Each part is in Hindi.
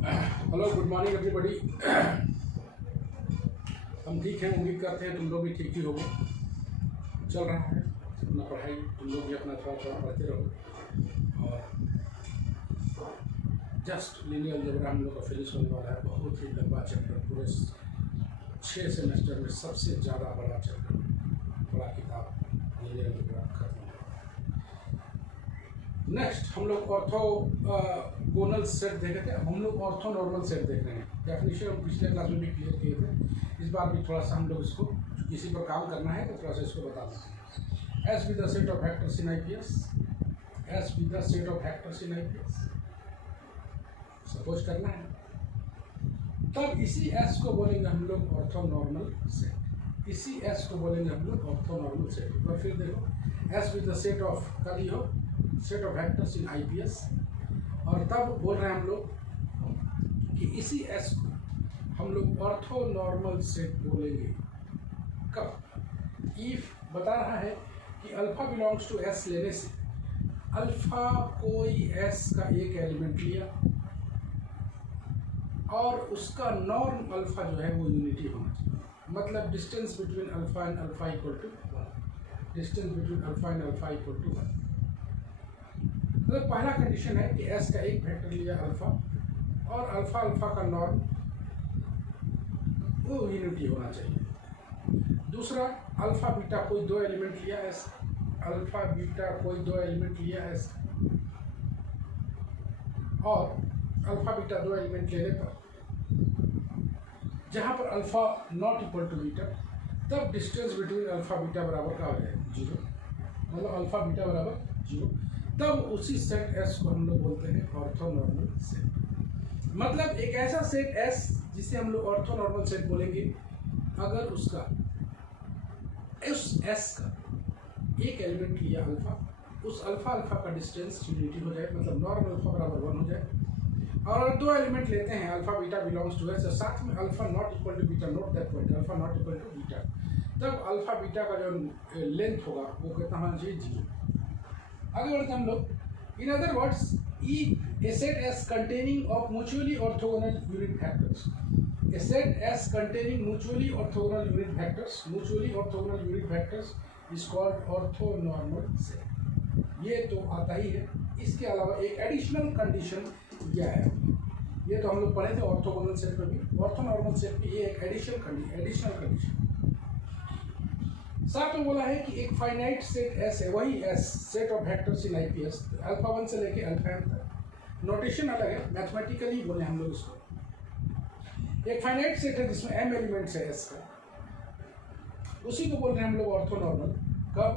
Hello, good morning everybody. हम ठीक हैं, उम्मीद करते हैं तुम लोग भी ठीक ही होगे। चल रहा है अपना पढ़ाई, तुम लोग भी अपना थोड़ा थोड़ा पढ़ते रहो। और जस्ट लीनियर अलजेब्रा हम लोग का फिनिश होने वाला है। बहुत ही लंबा चैप्टर, पूरे 6 सेमेस्टर में सबसे ज़्यादा बड़ा चैप्टर, बड़ा किताब लीनियर अलजेब्रा खत्म। नेक्स्ट हम लोग ऑर्थोगोनल सेट देखे थे, अब हम लोग ऑर्थो नॉर्मल सेट देख रहे हैं। डेफिनेशन हम पिछले क्लास में भी क्लियर किए थे, इस बार भी थोड़ा सा हम लोग इसको किसी पर काम करना है तो थोड़ा सा इसको बता देते हैं। S with the set of vectors in IPS, S with the set of vectors in IPS suppose करना है, तब इसी एस को बोलेंगे हम लोग ऑर्थो नॉर्मल सेट। इसी एस को बोलेंगे हम लोग ऑर्थो नॉर्मल सेट। तो फिर देखो, S with the set of कल हो set of vectors in IPS, और तब बोल रहे हैं हम लोग कि इसी एस को हम लोग ऑर्थो नॉर्मल सेट बोलेंगे कब? इफ बता रहा है कि अल्फा बिलोंग्स टू एस लेने से अल्फा कोई एस का एक एलिमेंट लिया और उसका नॉर्म अल्फा जो है वो यूनिटी होना चाहिए। मतलब distance between alpha and alpha equal to 1, distance between alpha and alpha equal to 1। तो पहला कंडीशन है कि एस का एक वेक्टर लिया अल्फा और अल्फा अल्फा का नॉर्म वो यूनिटी होना चाहिए। दूसरा, अल्फा बीटा कोई दो एलिमेंट लिया एस, अल्फा बीटा कोई दो एलिमेंट लिया एस, और अल्फा बीटा दो एलिमेंट लेने पर जहाँ पर alpha not equal to beta, तब डिस्टेंस बिटवीन अल्फा बीटा बराबर का हो जाएगा 0, मतलब अल्फा बीटा बराबर 0। तब उसी सेट एस को हम लोग बोलते हैं ऑर्थो नॉर्मल सेट। मतलब एक ऐसा सेट एस जिसे हम लोग ऑर्थो नॉर्मल सेट बोलेंगे अगर उसका उस एस का एक एलिमेंट लिया अल्फा, उस अल्फा अल्फा का डिस्टेंस यूनिटी हो जाए, मतलब नॉर्म अल्फा बराबर 1 हो जाए। और अगर दो एलिमेंट लेते हैं alpha beta belongs to S, साथ में alpha not equal to beta, note that point, alpha not equal to beta, तब अल्फा बीटा का जो लेंथ होगा वो कितना होना चाहिए? 0। आगे बढ़ते हम लोग। In other words, A set S containing of mutually orthogonal unit vectors, A set S containing mutually orthogonal unit vectors, mutually orthogonal unit vectors is called ortho normal set. ये तो आता ही है, इसके अलावा एक एडिशनल कंडीशन यह है, ये तो हम लोग पढ़े थे ऑर्थोगोनल सेट पर भी, ऑर्थो नॉर्मल सेट की ये एक एडिशनल कंडीशन। साथ में बोला है कि एक फाइनाइट सेट एस है, वही S set of vectors in IPS, alpha 1 से लेके अल्फा n तक। नोटेशन अलग है, मैथमेटिकली बोले हम लोग इसको। एक फाइनाइट सेट है जिसमें m एलिमेंट्स है एस का, उसी को बोल रहे हैं हम लोग ऑर्थो नॉर्मल। कब?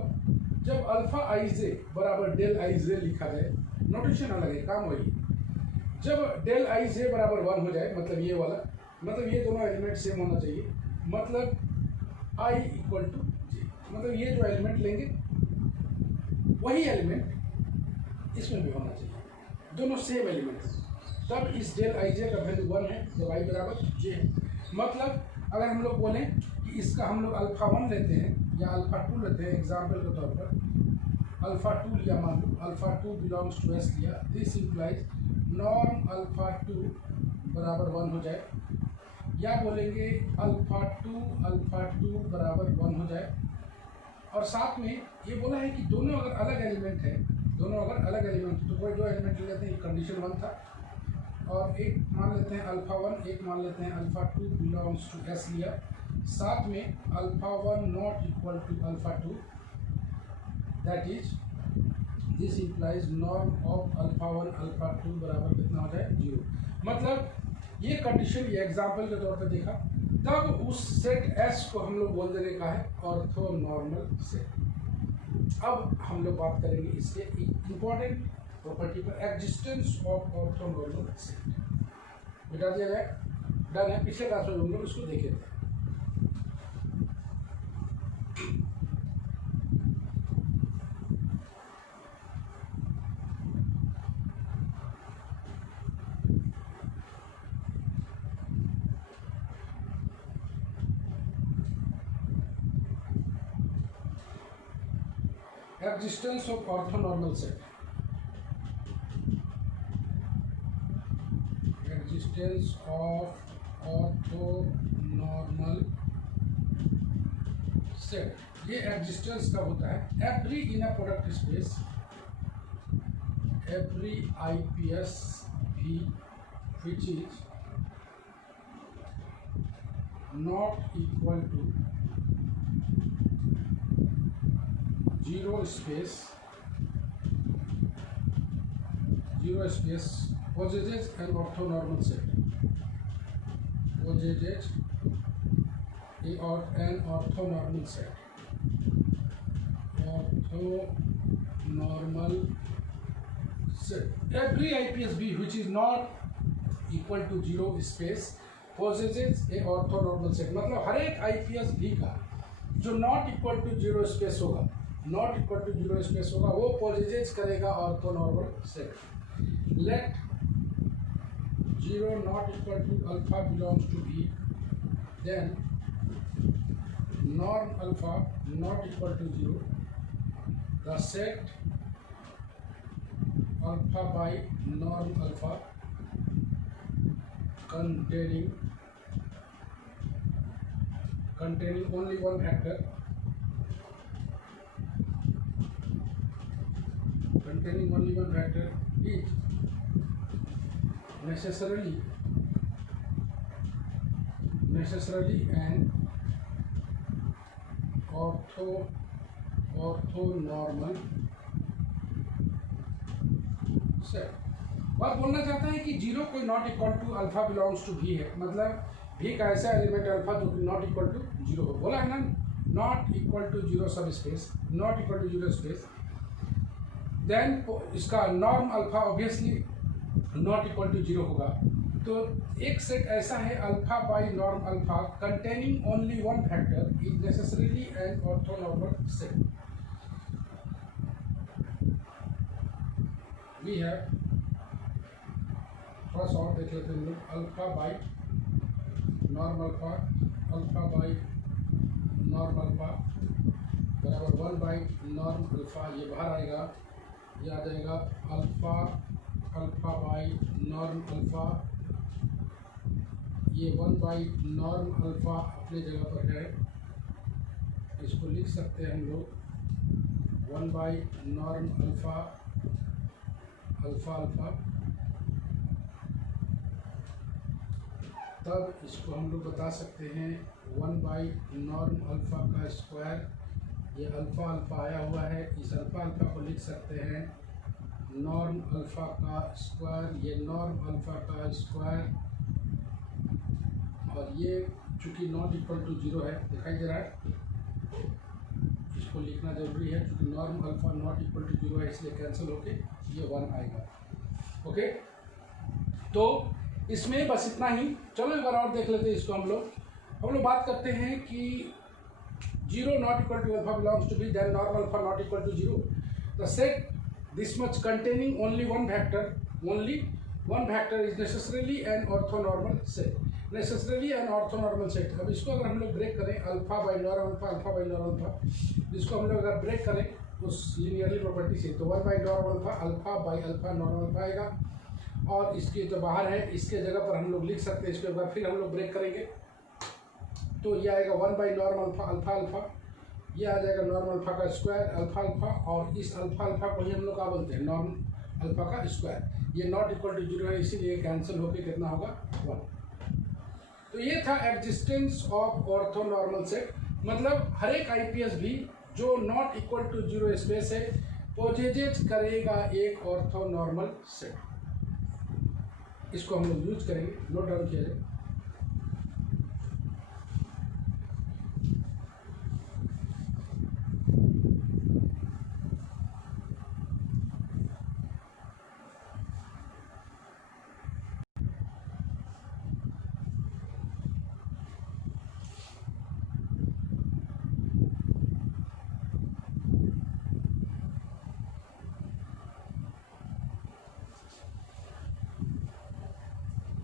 जब अल्फा आई जे बराबर डेल आई जे लिखा जाए, नोटेशन अलग है, काम वही। जब डेल आई जे बराबर 1 हो जाए, मतलब ये वाला, मतलब ये दोनों एलिमेंट सेम होना चाहिए, मतलब आई इक्वल टू, मतलब ये जो एलिमेंट लेंगे वही एलिमेंट इसमें भी होना चाहिए, दोनों सेम एलिमेंट। तब इस डेल आई जे का वैल्यू 1 है जब आई बराबर जे है। मतलब अगर हम लोग बोलें कि इसका हम लोग अल्फा 1 लेते हैं या अल्फा 2 लेते हैं, एग्जाम्पल के तौर पर अल्फा 2 लिया, मान लो अल्फा 2 बिलोंग्स टू एस लिया, दिस इम्प्लाइज नॉर्म अल्फा 2 बराबर 1 हो जाए, या बोलेंगे अल्फा 2 बराबर 1 हो जाए। और साथ में ये बोला है कि दोनों अगर अलग एलिमेंट है, दोनों अगर अलग एलिमेंट, तो कोई दो एलिमेंट ले लेते हैं, कंडीशन 1 था, और एक मान लेते हैं अल्फा 1, एक मान लेते हैं अल्फा 2 बिलोंग्स टू एस लिया, साथ में alpha 1 not equal to alpha 2, that is this implies norm of alpha 1 alpha 2 बराबर कितना हो जाए? 0। मतलब ये कंडीशन, ये एग्जाम्पल के तौर पर देखा, तब उस सेट एस को हम लोग बोल देने का है ऑर्थो नॉर्मल सेट। अब हम लोग बात करेंगे इसके इंपॉर्टेंट प्रॉपर्टी पर, existence of ortho normal set. बता दिया जाए, डन है। पिछले क्लास में हम लोग इसको देखे थे। Existence of orthonormal set. Existence existence of orthonormal set. ये एग्जिस्टेंस कब होता है? Every in a product space, every IPS भी which is not equal to zero space possesses an orthonormal set. Possesses an orthonormal set. Orthonormal set. Every IPS B which is not equal to zero space possesses a orthonormal set. मतलब हर एक IPS B का जो not equal to zero space होगा, वो possesses करेगा orthonormal set. Let 0 not equal to alpha belongs to B, then norm alpha not equal to 0, the set alpha by norm alpha containing only one factor is necessarily an orthonormal set. बात बोलना चाहता है कि जीरो कोई not equal to alpha belongs to भी है, मतलब भी का ऐसा एलिमेंट अल्फा जो नॉट इक्वल टू जीरो हो. बोला है ना, not equal to zero subspace, not equal to zero space, then इसका norm alpha obviously not equal to zero होगा. तो एक सेट ऐसा है alpha by norm alpha containing only one factor is necessarily an orthonormal set. We have थोड़ा सा और देख लेते हैं हम लोग. Alpha by norm alpha, alpha by norm alpha बराबर 1 बाई नॉर्म अल्फा. ये बाहर आएगा, ये आ जाएगा अल्फा बाई नॉर्म अल्फा. ये 1 बाई नॉर्म अल्फा अपने जगह पर है, इसको लिख सकते हैं हम लोग 1 बाई नॉर्म अल्फा अल्फा. तब इसको हम लोग बता सकते हैं 1 बाई नॉर्म अल्फा का स्क्वायर. ये अल्फा आया हुआ है, इस अल्फा को लिख सकते हैं नॉर्म अल्फा का स्क्वायर. ये नॉर्म अल्फा का स्क्वायर, और ये चूँकि नॉट इक्वल टू जीरो है, दिखाई दे रहा है, इसको लिखना जरूरी है क्योंकि norm alpha not equal to zero है, इसलिए कैंसिल होके ये 1 आएगा. ओके, तो इसमें बस इतना ही. चलो एक बार और देख लेते हैं इसको. हम लोग बात करते हैं कि zero not equal to alpha belongs to B, then norm alpha not equal to zero, the set this much containing only one factor is necessarily an orthonormal set. Necessarily an orthonormal set. अब इसको अगर हम लोग ब्रेक करें अल्फा बाई नॉर्म अल्फा, इसको हम लोग अगर ब्रेक करें उस लीनियरली प्रॉपर्टी से, तो 1 by norm alpha by alpha norm alpha आएगा, और इसके जो बाहर है इसके जगह पर हम लोग लिख सकते हैं. इसको एक बार फिर हम लोग ब्रेक करेंगे तो ये आएगा 1 बाई नॉर्म अल्फा. ये आ जाएगा नॉर्म अल्फा का स्क्वायर अल्फा, और इस अल्फा को ही हम लोग क्या बोलते हैं, नॉर्म अल्फा का स्क्वायर. ये नॉट इक्वल टू जीरो है, इसीलिए कैंसिल होकर कितना होगा 1. तो ये था एग्जिस्टेंस ऑफ ऑर्थोनॉर्मल सेट. मतलब हर एक IPS भी जो not equal to zero space है पोजेजेज करेगा एक ऑर्थोनॉर्मल सेट. इसको हम लोग यूज करेंगे, नोट डाउन किया जाए.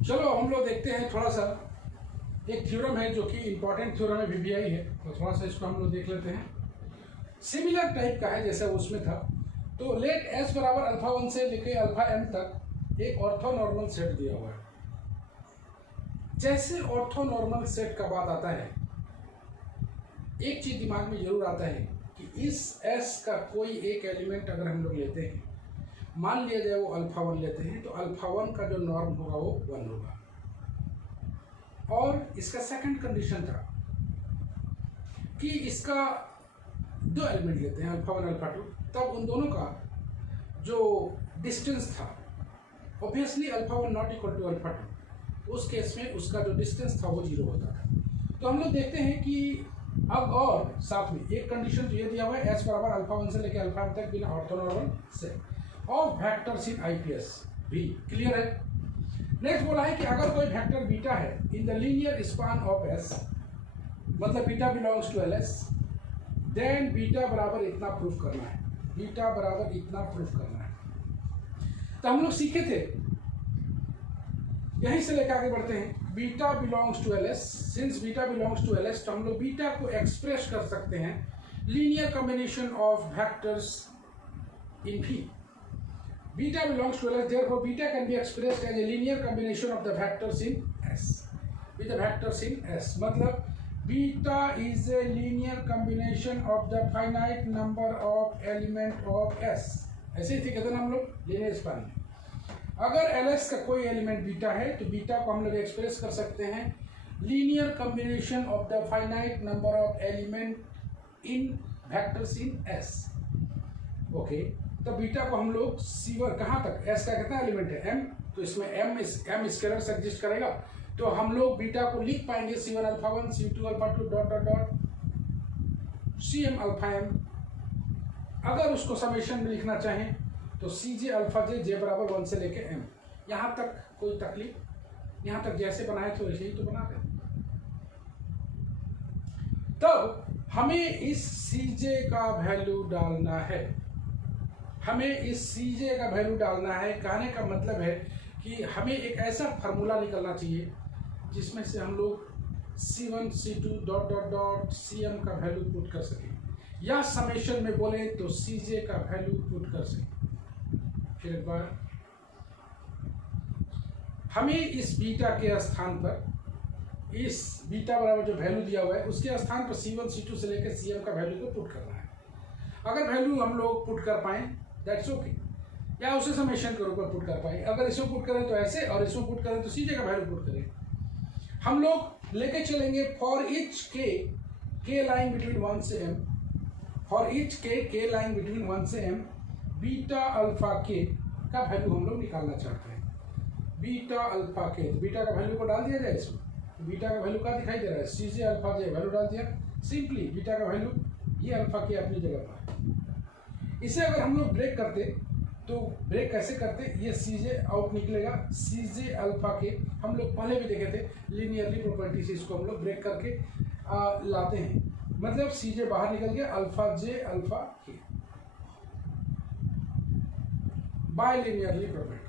चलो हम लोग देखते हैं थोड़ा सा. एक थ्योरम है जो कि इंपॉर्टेंट थ्योरम है, VBI है, तो थोड़ा सा इसको हम लोग देख लेते हैं. सिमिलर टाइप का है जैसे उसमें था. तो लेट S बराबर अल्फा 1 से लेके अल्फा m तक एक ऑर्थोनॉर्मल सेट दिया हुआ है. जैसे ऑर्थोनॉर्मल सेट का बात आता है, एक चीज दिमाग में जरूर आता है कि इस एस का कोई एक एलिमेंट अगर हम लोग लेते हैं, मान लिया जाए वो अल्फा 1 लेते हैं, तो अल्फा 1 का जो नॉर्म होगा वो 1 होगा। और इसका सेकंड कंडीशन था कि इसका दो एलिमेंट लेते हैं, अल्फा 1 अल्फा 2, तब उन दोनों का जो डिस्टेंस था, obviously alpha 1 not equal to alpha 2, उस केस में उसका जो डिस्टेंस था वो 0 होता था। तो हम लोग देखते हैं कि अब और साथ में एक कंडीशन तो ये दिया हुआ है, एस बराबर अल्फा 1 से लेकर अल्फा तक बिना orthonormal set of vectors in IPS भी क्लियर है। नेक्स्ट बोला है कि अगर कोई वेक्टर बीटा है in the linear span of S, मतलब beta belongs to L S, then beta बराबर इतना प्रूफ करना है, बीटा बराबर इतना प्रूफ करना है। तो हम लोग सीखे थे, यहीं से लेकर आगे बढ़ते हैं, beta belongs to L S. Since beta belongs to L S, तो हम लोग बीटा को एक्सप्रेस कर सकते हैं linear combination of vectors in V. Beta belongs to LS, therefore beta can be expressed as a linear combination of the vectors in S. With the vectors in S, मतलब beta is a linear combination of the finite number of element of S. ऐसे ही कहते हैं हम लोग linear span में। अगर LS का कोई एलिमेंट बीटा है तो बीटा को हम लोग एक्सप्रेस कर सकते हैं linear combination of the finite number of element in vectors in S. Okay, तो बीटा को हम लोग C1 कहाँ तक, S का कितना एलिमेंट है M, तो इसमें M स्केलर से एग्जिस्ट करेगा, तो हम लोग बीटा को लिख पाएंगे C1 alpha 1, C2 alpha 2 dot dot dot Cm alpha M। अगर उसको समेशन में लिखना चाहें तो Cj अल्फा j बराबर 1 से लेके M। यहाँ तक कोई तकलीफ, यहाँ तक जैसे बनाए थे वैसे ही तो बना रहे। तब हमें इस Cj का वैल्यू डालना है, हमें इस Cj का वैल्यू डालना है। कहने का मतलब है कि हमें एक ऐसा फार्मूला निकलना चाहिए जिसमें से हम लोग C1 C2 dot dot dot Cm का वैल्यू पुट कर सकें, या समेशन में बोले तो Cj का वैल्यू पुट कर सकें। फिर एक बार हमें इस बीटा के स्थान पर, इस बीटा बराबर जो वैल्यू दिया हुआ है उसके स्थान पर C1 C2 से लेकर Cm का वैल्यू को पुट करना है। अगर वैल्यू हम लोग पुट कर पाए दैट्स ओके, या उसे समेशन के ऊपर पुट कर पाए। अगर इसको पुट करें तो ऐसे, और इसको पुट करें तो Cj का वैल्यू पुट करें। हम लोग लेके चलेंगे for each k line between 1 से m, for each k line between 1 से m, बीटा अल्फा k का वैल्यू हम लोग निकालना चाहते हैं। बीटा अल्फा k, तो बीटा का वैल्यू को डाल दिया जाए इसमें, तो बीटा का वैल्यू क्या दिखाई दे रहा है, Cj अल्फा j वैल्यू डाल दिया सिंपली, बीटा का वैल्यू ये अल्फा k अपनी जगह पर है। इसे अगर हम लोग ब्रेक करते तो ब्रेक कैसे करते, ये Cj आउट निकलेगा, Cj अल्फा के हम लोग पहले भी देखे थे, लीनियरली प्रॉपर्टी से इसको हम लोग ब्रेक करके लाते हैं, मतलब Cj बाहर निकल गया, अल्फा j अल्फा के बाय लीनियरली प्रॉपर्टी।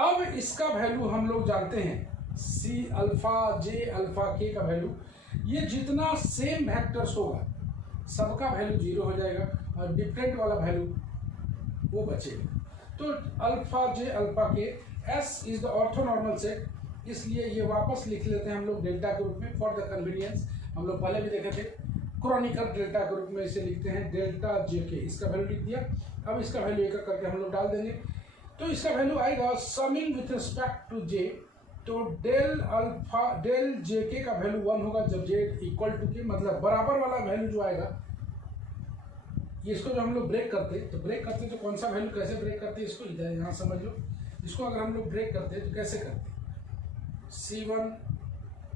अब इसका वैल्यू हम लोग जानते हैं, C अल्फा j अल्फा के का वैल्यू, ये जितना सेम वेक्टर्स होगा सबका वैल्यू 0 हो जाएगा और डिफरेंट वाला वैल्यू वो बचेगा। तो अल्फा j अल्फा के S is the orthonormal set, इसलिए ये वापस लिख लेते हैं हम लोग डेल्टा के रूप में फॉर द कन्वीनियंस। हम लोग पहले भी देखे थे, क्रॉनिकल डेल्टा के रूप में इसे लिखते हैं डेल्टा JK, इसका वैल्यू लिख दिया। अब इसका वैल्यू एक करके हम लोग डाल देंगे, तो इसका वैल्यू आएगा summing with respect to j, तो डेल अल्फा डेल JK का वैल्यू 1 होगा जब j इक्वल टू k, मतलब बराबर वाला वैल्यू जो आएगा, इसको जो हम लोग ब्रेक करते तो कौन सा वैल्यू कैसे ब्रेक करते इसको इधर यहाँ समझ लो। इसको अगर हम लोग ब्रेक करते तो कैसे करते, C1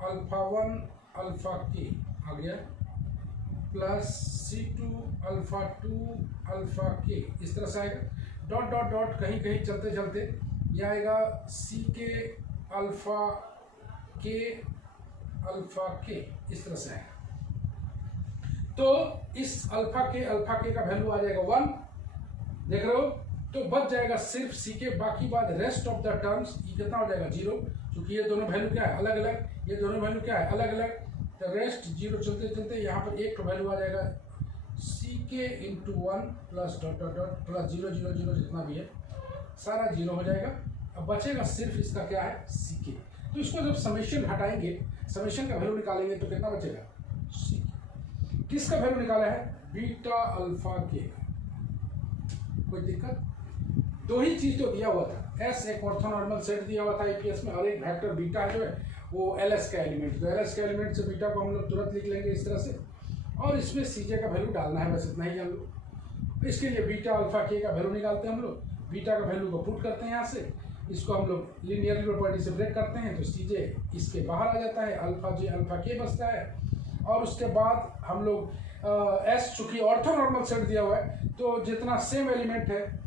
अल्फा 1 अल्फा k आ गया plus C2 alpha 2 alpha k, इस तरह से आएगा, डॉट डॉट डॉट कहीं कहीं चलते चलते यह आएगा CK alpha k alpha k, इस तरह से आएगा। तो इस अल्फा के का वैल्यू आ जाएगा 1, देख रहे हो, तो बच जाएगा सिर्फ CK, बाकी बाद रेस्ट ऑफ द टर्म्स ये कितना हो जाएगा 0, क्योंकि ये दोनों वैल्यू क्या है अलग अलग, ये दोनों वैल्यू क्या है अलग अलग, तो रेस्ट 0 चलते चलते यहाँ पर एक वैल्यू आ जाएगा CK into 1 plus dot dot dot plus 0 0 0 जितना भी है सारा 0 हो जाएगा। अब बचेगा सिर्फ इसका क्या है CK, तो इसको जब समेशन हटाएंगे, समेशन का वैल्यू निकालेंगे तो कितना बचेगा, सी। किसका वैल्यू निकाला है, बीटा अल्फा के। कोई दिक्कत, दो ही चीज तो दिया हुआ था, एस एक ऑर्थोनॉर्मल सेट दिया हुआ था आईपीएस में, और एक वेक्टर बीटा जो है वो एलएस का एलिमेंट, तो एलएस के एलिमेंट से बीटा को हम लोग तुरंत लिख लेंगे इस तरह से, और इसमें सीजे का वैल्यू डालना है, बस इतना ही हम लोग। इसके लिए बीटा अल्फा के का वैल्यू निकालते हैं हम लोग, बीटा का वैल्यू को पुट करते हैं यहाँ से, इसको हम लोग लीनियरली प्रॉपर्टी से ब्रेक करते हैं, तो सीजे इसके बाहर आ जाता है, अल्फा जे अल्फा के बचता है। और उसके बाद हम लोग एस चूंकि ऑर्थोनॉर्मल सेट दिया हुआ है, तो जितना सेम एलिमेंट है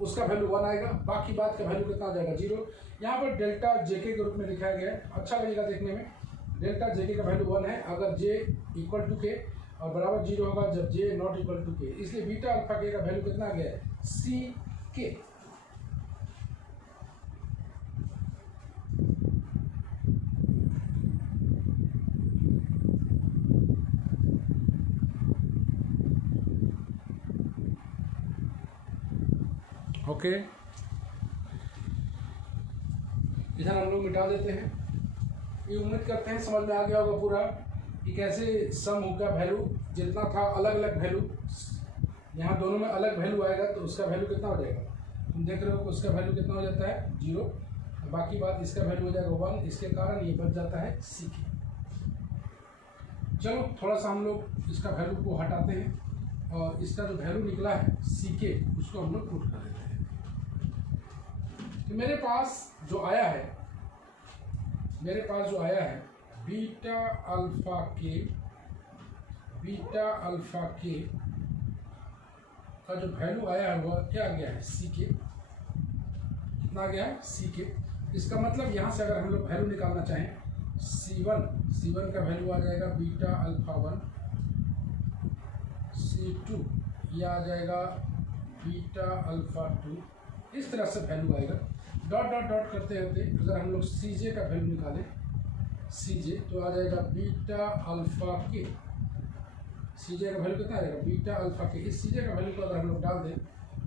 उसका वैल्यू 1 आएगा, बाकी बात का वैल्यू कितना आ जाएगा, 0। यहाँ पर डेल्टा जेके के रूप में दिखाया गया है, अच्छा लगेगा देखने में। डेल्टा जेके का वैल्यू 1 है अगर जे इक्वल टू के, और बराबर 0 होगा जब जे नॉट इक्वल टू के, इसलिए बीटा अल्फा के का वैल्यू कितना आ गया है, सी के। ओके, इधर हम लोग मिटा देते हैं। ये उम्मीद करते हैं समझ में आ गया होगा पूरा कि कैसे सम का वैल्यू जितना था अलग अलग वैल्यू, यहाँ दोनों में अलग वैल्यू आएगा तो उसका वैल्यू कितना हो जाएगा, तुम देख रहे हो कि उसका वैल्यू कितना हो जाता है, 0। बाकी बात इसका वैल्यू हो जाएगा 1, इसके कारण ये बच जाता है सी के। चलो थोड़ा सा हम लोग इसका वैल्यू को हटाते हैं, और इसका जो वैल्यू निकला है सी के, उसको हम लोग पुट कर देते हैं। तो मेरे पास जो आया है, बीटा अल्फा के का जो वैल्यू आया है वह क्या गया है, सी के। कितना गया है, सी के। इसका मतलब यहाँ से अगर हम लोग वैल्यू निकालना चाहें, C1 का वैल्यू आ जाएगा बीटा अल्फा 1, C2 यह आ जाएगा बीटा अल्फा 2, इस तरह से वैल्यू आएगा। डॉट डॉट डॉट करते रहते, अगर हम लोग सीजे का वैल्यू निकालें, सीजे तो आ जाएगा बीटा अल्फा के। सीजे का वैल्यू कितना आएगा, बीटा अल्फा के। इस सीजे का वैल्यू को अगर हम लोग डाल दें,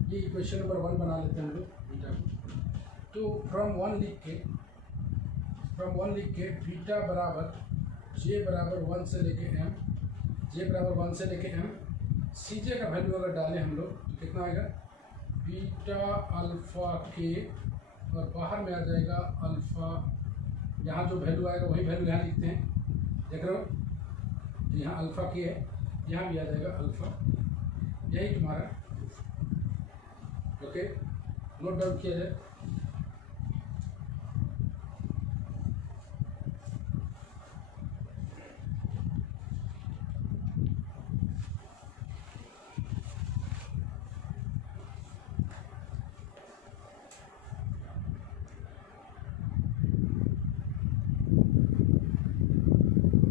ये इक्वेशन नंबर 1 बना लेते हैं हम लोग बीटा को। तो फ्रॉम 1 लिख के बीटा बराबर जे बराबर 1 से लेके m, सीजे का वैल्यू अगर डालें हम लोग तो कितना आएगा, बीटा अल्फा के, और बाहर में आ जाएगा अल्फा। यहाँ जो वैल्यू आएगा वही वैल्यू यहाँ लिखते हैं, देख रहे हो, यहाँ अल्फा के है, यहाँ भी आ जाएगा अल्फा। यही तुम्हारा, ओके, नोट डाउन किया जाए।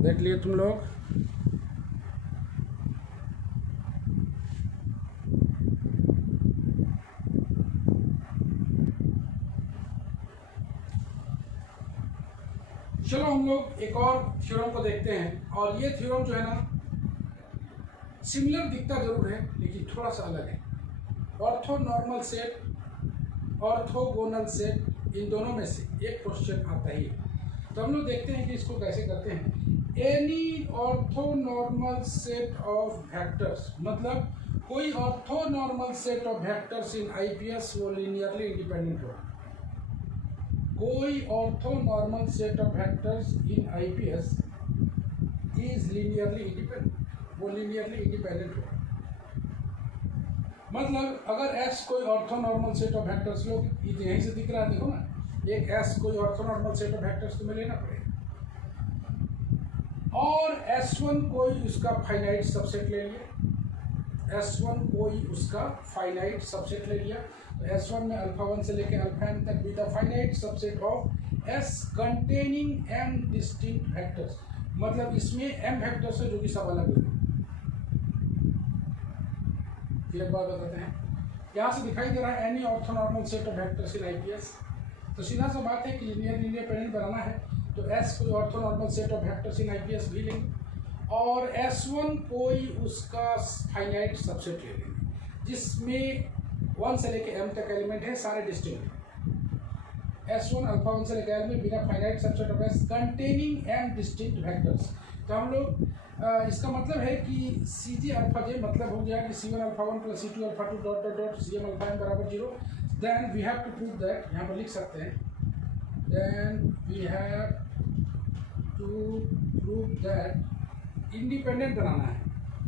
देख लिए तुम लोग, चलो हम लोग एक और थ्योरम को देखते हैं। और ये थ्योरम जो है ना, सिमिलर दिखता जरूर है लेकिन थोड़ा सा अलग है। ऑर्थोनॉर्मल सेट, ऑर्थोगोनल सेट, इन दोनों में से एक क्वेश्चन आता ही है। तो हम लोग देखते हैं कि इसको कैसे करते हैं। Any orthonormal set of vectors, मतलब कोई orthonormal set of vectors in IPS वो लीनियरली इंडिपेंडेंट हो। कोई orthonormal set of vectors in IPS is linearly independent, वो लीनियरली इंडिपेंडेंट हो। मतलब अगर S कोई ऑर्थोनॉर्मल सेट ऑफ वेक्टर्स, लोग यहीं से दिख रहा है, देखो ना, एक S कोई ऑर्थोनॉर्मल सेट ऑफ वेक्टर्स तुम्हें लेना पड़ेगा, और S1 कोई उसका फाइनाइट सबसेट ले लिया, S1 कोई उसका फाइनाइट सबसेट ले लिया, तो S1 में अल्फा 1 से लेकर अल्फा n तक be the finite subset of S containing m distinct vectors. मतलब इसमें m वेक्टर्स है जो कि सब अलग अलग। फिर एक बार बताते हैं, यहाँ से दिखाई दे रहा है any orthonormal set of vectors in IPS. तो सीधा सा बात है कि लीनियर इंडिपेंडेंट बनाना है तो S कोई orthonormal set of vectors in IPS भी लेंगे, और S1 कोई उसका फाइनाइट सबसेट ले लेंगे, जिसमें 1 से लेके m तक एलिमेंट है, सारे डिस्टिंक्ट। S1 अल्फा 1 से लेकर L में बिना finite subset of S containing m distinct vectors. तो हम लोग इसका मतलब है कि CJ अल्फा j मतलब हो गया कि C1 alpha 1 plus C2 alpha 2 dot dot dot CM alpha m बराबर 0। Then we have to prove that, यहाँ पर लिख सकते हैं, then we have to prove that independent बनाना है।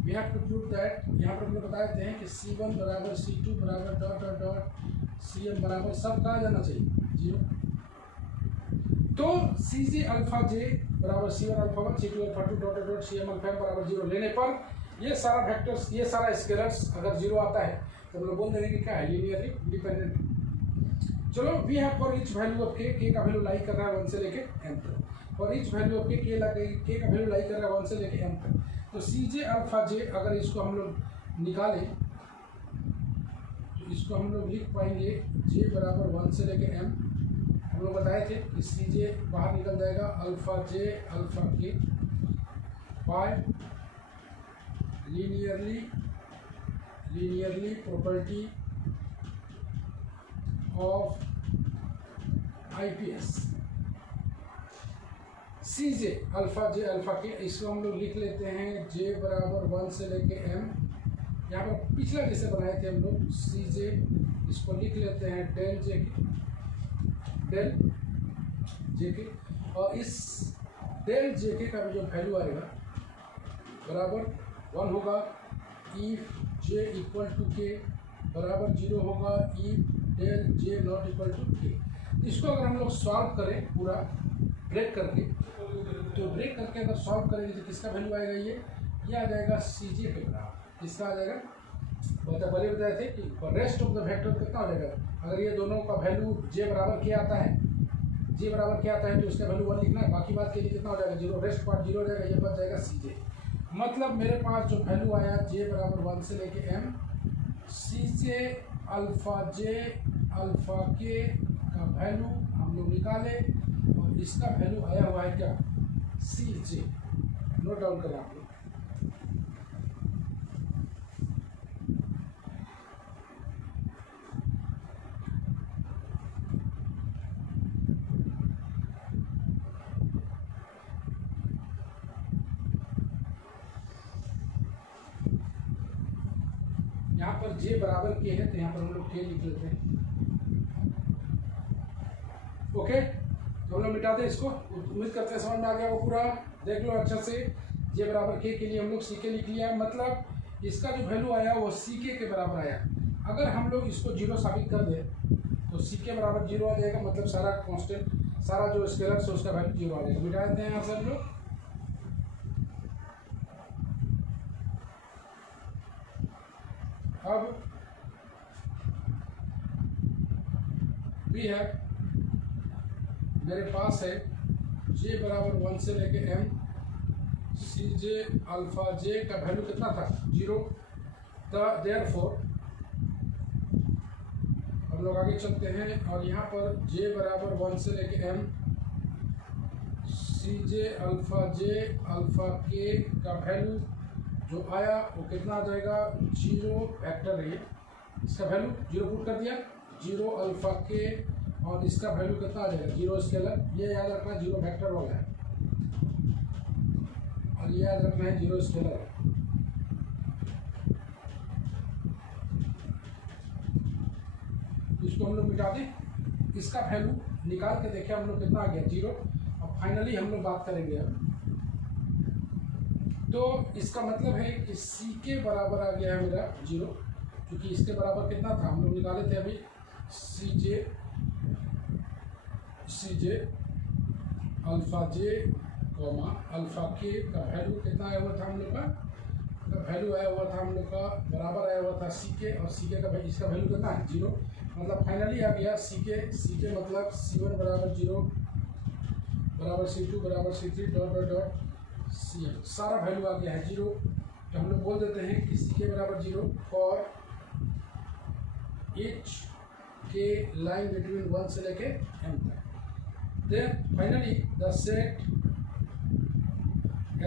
We have to prove that, यहाँ पर हम लोग बता देते हैं कि C1 बराबर C2 बराबर डॉट डॉट डॉट CM बराबर सब कहा जाना चाहिए 0। तो CJ अल्फा j बराबर C1 alpha 1 C2 alpha 2 dot dot CM alpha m बराबर 0 लेने पर ये सारा वेक्टर्स, ये सारा स्केलर्स अगर 0 आता है तो हम लोग बोल देंगे कि क्या है, लीनियरली इंडिपेंडेंट। चलो, we have for each value of k का वैल्यू लाई कर रहा है 1 से लेके m तक। For each value of k का वैल्यू लाई कर रहा है 1 से लेके m तक। तो CJ अल्फा j अगर इसको हम लोग निकालें तो इसको हम लोग लिख पाएंगे j बराबर 1 से लेके m। हम लोग बताए थे कि CJ बाहर निकल जाएगा alpha j alpha k by linearly property of IPS। CJ alpha j alpha k, इसको हम लोग लिख लेते हैं j बराबर 1 से लेके m। यहाँ पर पिछला जैसे बनाए थे हम लोग CJ, इसको लिख लेते हैं डेल जे के, और इस डेल जे के का भी जो वैल्यू आएगा बराबर 1 होगा इफ j इक्वल टू के, बराबर 0 होगा if del j not equal to k. इसको अगर हम लोग सॉल्व करें पूरा ब्रेक करके, तो ब्रेक करके अगर सॉल्व करेंगे तो किसका वैल्यू आएगा, ये आ जाएगा CJ के बराबर। किसका आ जाएगा, पहले बताए थे कि रेस्ट ऑफ द वेक्टर कितना हो जाएगा, अगर ये दोनों का वैल्यू j बराबर क्या आता है, j बराबर क्या आता है तो उसका वैल्यू 1 लिखना है, बाकी बात के लिए कितना हो जाएगा 0, रेस्ट पार्ट 0 हो जाएगा, ये बच जाएगा CJ। मतलब मेरे पास जो वैल्यू आया j बराबर 1 से लेके m, CJ alpha j alpha k का वैल्यू हम लोग निकाले और इसका वैल्यू आया हुआ है क्या, CJ। नोट डाउन करें आप लोग। यहाँ पर j बराबर k है तो यहाँ पर हम लोग k लिख लेते हैं। ओके, तो हम लोग मिटाते हैं इसको। उम्मीद करते हैं समझ में आ गया वो पूरा, देख लो अच्छा से। j बराबर k के लिए हम लोग ck लिख लिया, मतलब इसका जो वैल्यू आया वो ck के बराबर आया। अगर हम लोग इसको 0 साबित कर दें तो ck बराबर 0 आ जाएगा, मतलब सारा कांस्टेंट, सारा जो स्केलर है उसका वैल्यू 0 आ जाएगा। मिटा देते हैं यहाँ से हम लोग। अब भी है, मेरे पास है j बराबर 1 से लेके m, CJ अल्फा j का वैल्यू कितना था 0। देयरफॉर हम लोग आगे चलते हैं और यहाँ पर j बराबर 1 से लेके m, CJ alpha j alpha k का वैल्यू जो आया वो कितना आ जाएगा 0 वेक्टर है, इसका वैल्यू 0 पुट कर दिया, 0 अल्फा k और इसका वैल्यू कितना आ जाएगा 0 स्केलर। ये याद रखना 0 वेक्टर वाला है और ये याद रखना है 0 स्केलर है। इसको हम लोग मिटा दें, इसका वैल्यू निकाल के देखें हम लोग कितना आ गया 0। और फाइनली हम लोग बात करेंगे अब, तो इसका मतलब है कि ck बराबर आ गया है मेरा 0, क्योंकि इसके बराबर कितना था हम लोग निकाले थे अभी, CJ alpha j alpha k का वैल्यू कितना आया हुआ था हम लोग का वैल्यू आया हुआ था हम लोग का बराबर आया हुआ था ck, और ck का इसका वैल्यू कितना है 0। मतलब फाइनली आ गया ck मतलब C1 बराबर 0 बराबर C2 बराबर C3 dot dot dot CM, सारा वैल्यू आ गया है 0। तो हम लोग बोल देते हैं कि ck बराबर 0 for each k line between 1 से लेके m तक। Then finally the set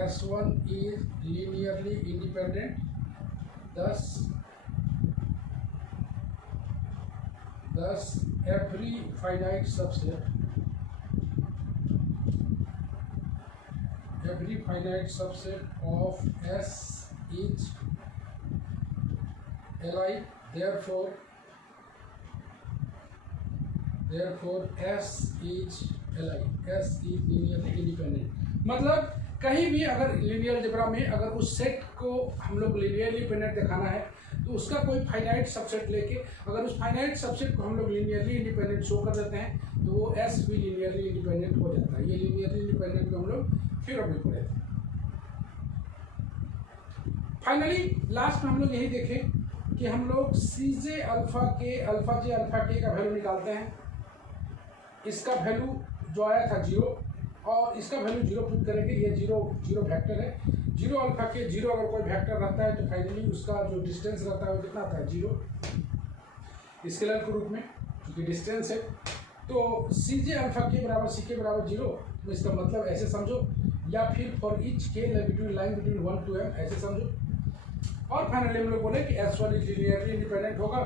S1 is linearly independent, thus thus every finite subset of S is Li, therefore S is Li, S is linearly independent। मतलब कहीं भी अगर लीनियर अलजेब्रा में अगर उस सेट को हम लोग लीनियरली इंडिपेंडेंट दिखाना है तो उसका कोई फाइनाइट सबसेट लेके अगर उस फाइनाइट सबसेट को हम लोग लीनियरली इंडिपेंडेंट शो कर देते हैं तो वो एस भी लीनियरली इंडिपेंडेंट हो जाता है। ये लीनियरली इंडिपेंडेंट में हम लोग थ्योरम भी पढ़े थे। फाइनली लास्ट में हम लोग यही देखें कि हम लोग सी जे अल्फा के अल्फा जे अल्फा के का वैल्यू निकालते हैं। इसका वैल्यू जो आया था 0 और इसका वैल्यू 0 पुट करेंगे। ये जीरो वेक्टर है। 0 अल्फा के 0 अगर कोई वेक्टर रहता है तो फाइनली उसका जो डिस्टेंस रहता है वो कितना आता है 0 स्केलर के रूप में, क्योंकि डिस्टेंस है। तो सी जे अल्फा के बराबर सी के बराबर 0, तो इसका मतलब ऐसे समझो, या फिर फॉर ईच के लाइन बिटवीन 1 to m ऐसे समझो। और फाइनली हम लोग बोले कि S1 लीनियरली इंडिपेंडेंट होगा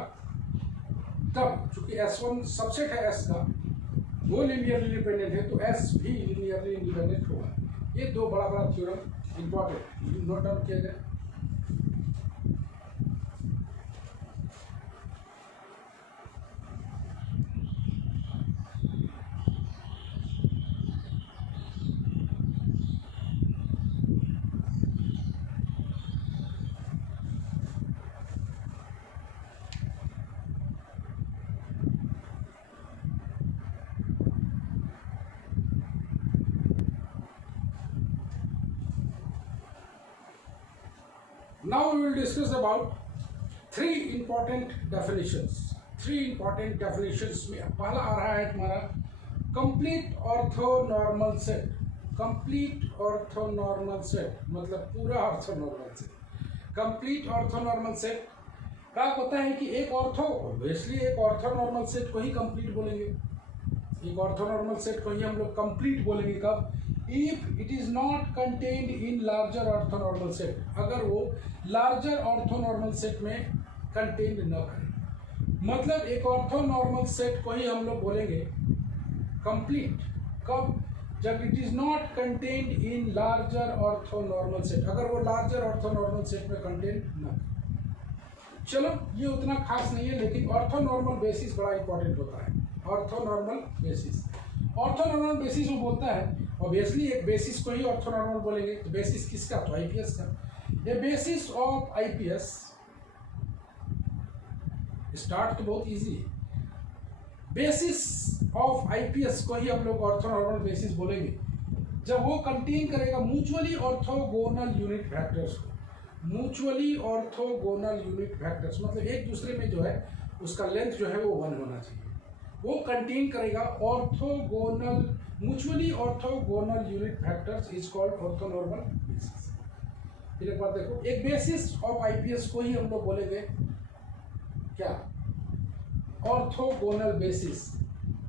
तब, चूंकि S1 सबसेट है S का, वो लीनियरली इंडिपेंडेंट है तो S भी लीनियरली इंडिपेंडेंट होगा। ये दो बड़ा थ्योरम इंपॉर्टेंट नोट डाउन किया जाए। Now we will discuss about three important definitions। में पहला आ रहा है तुम्हारा complete orthonormal set. Complete orthonormal set मतलब पूरा orthonormal set. Complete orthonormal set का होता है कि एक ऑब्वियसली एक ऑर्थोनॉर्मल सेट को ही कंप्लीट बोलेंगे। एक ऑर्थोनॉर्मल सेट को ही हम लोग कंप्लीट बोलेंगे कब? If it is not contained in larger orthonormal set, अगर वो लार्जर ऑर्थोनॉर्मल सेट में कंटेन्ड न करे। मतलब एक ऑर्थोनॉर्मल सेट को ही हम लोग बोलेंगे कंप्लीट कब? जब it is not contained in larger orthonormal set, अगर वो लार्जर ऑर्थोनॉर्मल सेट में कंटेन्ड न करे। चलो ये उतना खास नहीं है, लेकिन ऑर्थोनॉर्मल बेसिस बड़ा इंपॉर्टेंट होता है। ऑर्थोनॉर्मल बेसिस वो बोलता है ऑब्वियसली एक बेसिस को ही ऑर्थोनॉर्मल बोलेंगे। तो बेसिस किसका? तो आईपीएस का। ए बेसिस ऑफ आईपीएस स्टार्ट तो बहुत इजी है। बेसिस ऑफ आईपीएस को ही हम लोग ऑर्थोनॉर्मल बेसिस बोलेंगे जब वो कंटेन करेगा म्यूचुअली ऑर्थोगोनल यूनिट वेक्टर्स को। म्यूचुअली ऑर्थोगोनल यूनिट वेक्टर्स मतलब एक दूसरे में जो है उसका लेंथ जो है वो 1 होना चाहिए। वो कंटेन करेगा orthogonal mutually orthogonal unit vectors is called orthonormal basis. फिर एक बार देखो, एक बेसिस ऑफ आईपीएस को ही हम लोग बोलेंगे क्या? Orthogonal basis.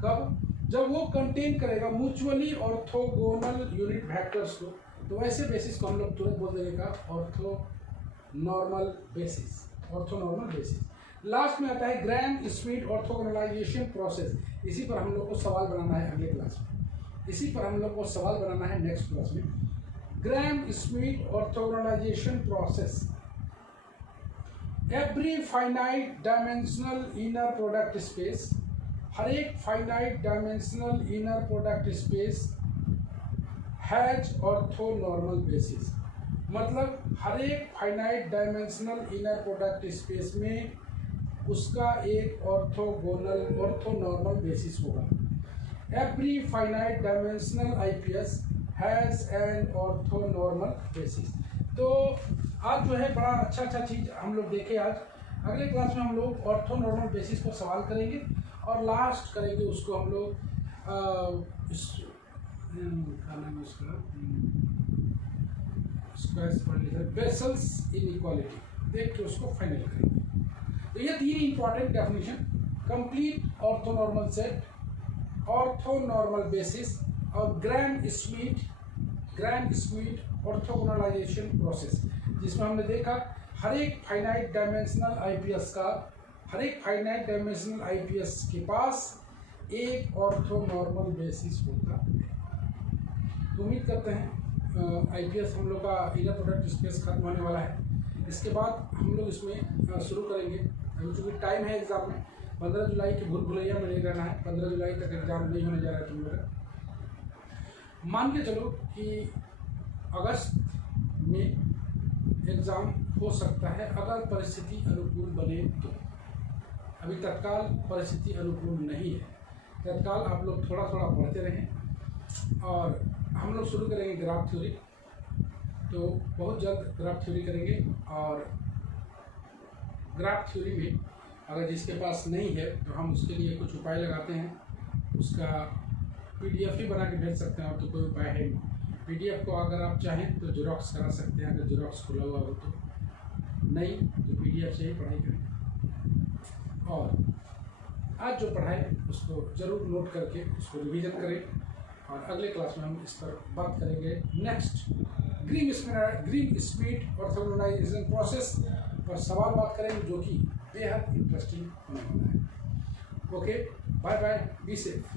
कब? जब वो कंटेन करेगा म्यूचुअली ऑर्थोगोनल यूनिट वेक्टर्स को। तो वैसे बेसिस को हम लोग तुरंत बोल देंगे का orthonormal basis. Orthonormal basis. Last में आता है ग्राम स्मिथ ऑर्थोगोनलाइजेशन प्रोसेस। इसी पर हम लोग को सवाल बनाना है अगले क्लास में। इसी पर हम लोग को सवाल बनाना है नेक्स्ट क्लास में। Gram Schmidt orthogonalization process. Every finite dimensional inner product space, हर एक finite dimensional inner product space has orthonormal basis. मतलब हर एक finite dimensional inner product space में उसका एक ऑर्थोनॉर्मल बेसिस होगा। Every finite dimensional IPS has an orthonormal basis. तो आज जो है बड़ा अच्छा चीज हम लोग देखे। आज अगले क्लास में हम लोग ऑर्थोनॉर्मल बेसिस पर सवाल करेंगे और लास्ट करेंगे उसको हम लोग क्या नाम है उसका बेसल्स इनइक्वालिटी देख के उसको फाइनल करेंगे। तो ये 3 important definition, complete orthonormal set, orthonormal basis और ग्राम स्मिथ ऑर्थोगोनलाइजेशन प्रोसेस, जिसमें हमने देखा हर एक फाइनाइट डायमेंशनल आईपीएस का हर एक फाइनाइट डायमेंशनल आईपीएस के पास एक ऑर्थोनॉर्मल बेसिस होता है। तो उम्मीद करते हैं आईपीएस हम लोग का इनर प्रोडक्ट स्पेस खत्म होने वाला है। इसके बाद हम लोग इसमें शुरू करेंगे। अभी चूँकि टाइम है एग्ज़ाम में, 15 जुलाई की भूल भुलैया में नहीं रहना है। 15 जुलाई तक एग्ज़ाम नहीं होने जा रहा है तुम लोग। मान के चलो कि अगस्त में एग्ज़ाम हो सकता है अगर परिस्थिति अनुकूल बने तो। अभी तत्काल परिस्थिति अनुकूल नहीं है। तत्काल आप लोग थोड़ा थोड़ा पढ़ते रहें और हम लोग शुरू करेंगे ग्राफ थ्योरी। तो बहुत जल्द ग्राफ थ्योरी करेंगे और ग्राफ थ्योरी में अगर जिसके पास नहीं है तो हम उसके लिए कुछ उपाय लगाते हैं। उसका पीडीएफ भी बना के भेज सकते हैं और तो कोई उपाय है नहीं। पीडीएफ को अगर आप चाहें तो जेरोक्स करा सकते हैं, अगर जेरोक्स खुला हुआ हो तो। नहीं तो पीडीएफ से ही पढ़ाई करें और आज जो पढ़ाए उसको ज़रूर नोट करके उसको रिवीजन करें और अगले क्लास में हम इस पर बात करेंगे। नेक्स्ट ग्रीन स्पीड और ऑर्थोगोनालाइजेशन प्रोसेस पर सवाल बात करेंगे जो कि बेहद इंटरेस्टिंग होने वाला है। Okay, bye bye, be safe.